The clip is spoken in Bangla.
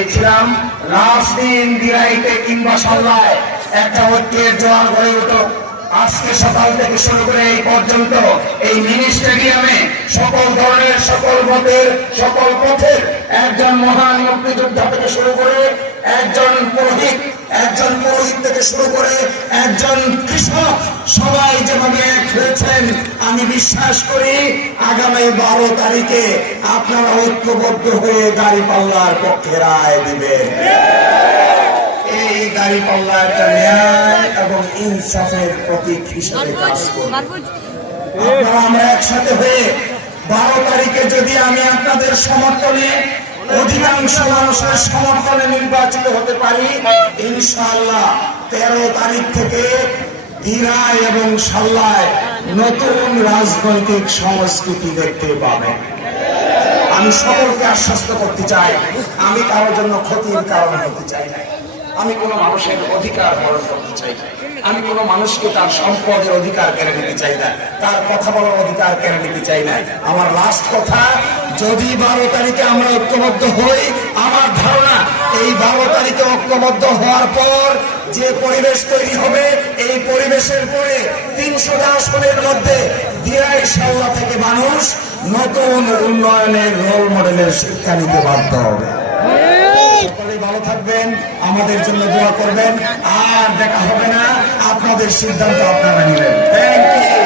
চেয়েছিলাম রাজদিন দিরাইতে কিংবা সাল্লায় একটা ঐক্যের জোয়ার গড়ে উঠুক। আজকে সকাল থেকে শুরু করে এই পর্যন্ত এই মিনি স্টেডিয়ামে সকল ধরনের, সকল মতের, সকল পথের একজন মহান মুক্তিযোদ্ধা থেকে শুরু করে একজন পুরোহিত, থেকে শুরু করে একজন কৃষক, সবাই যেভাবে এক হয়েছেন, আমি বিশ্বাস করি আগামী 12 তারিখে আপনারা ঐক্যবদ্ধ হয়ে দাঁড়িপাল্লার পক্ষে রায় দিবেন। এই দাঁড়িপাল্লা একটা ন্যায় এবং ইনসাফের প্রতীক হিসেবে কাজ করবে। আপনারা আমরা একসাথে হয়ে 12 তারিখে যদি আমি আপনাদের সমর্থনে, অধিকাংশ মানুষের সমর্থনে নির্বাচিত হতে পারি, ইনশাআল্লাহ 13 তারিখ থেকে দিরাই এবং সাল্লায় নতুন রাজনৈতিক সংস্কৃতি দেখতে পাবেন। আমি সকলকে আশ্বস্ত করতে চাই, আমি কারোর জন্য ক্ষতির কারণ হতে চাই না। আমি কোনো মানুষের অধিকার হরণ করতে চাই না। আমি কোনো মানুষকে তার সম্পদের অধিকার কেড়ে নিতে চাই না, তার কথা বলার অধিকার কেড়ে নিতে চাই না। আমার লাস্ট কথা, যদি 12 তারিখে আমরা ঐক্যবদ্ধ হই, আমার ধারণা এই 12 তারিখে ঐক্যবদ্ধ হওয়ার পর যে পরিবেশ তৈরি হবে, এই পরিবেশের পরে 300 আসনের মধ্যে দিরাই সাল্লা থেকে মানুষ নতুন উন্নয়নের রোল মডেলের শিক্ষা নিতে বাধ্য হবে। সকলে ভালো থাকবেন, আমাদের জন্য দোয়া করবেন, আর দেখা হবে না, আপনাদের সিদ্ধান্ত আপনারা নেবেন। Thank you.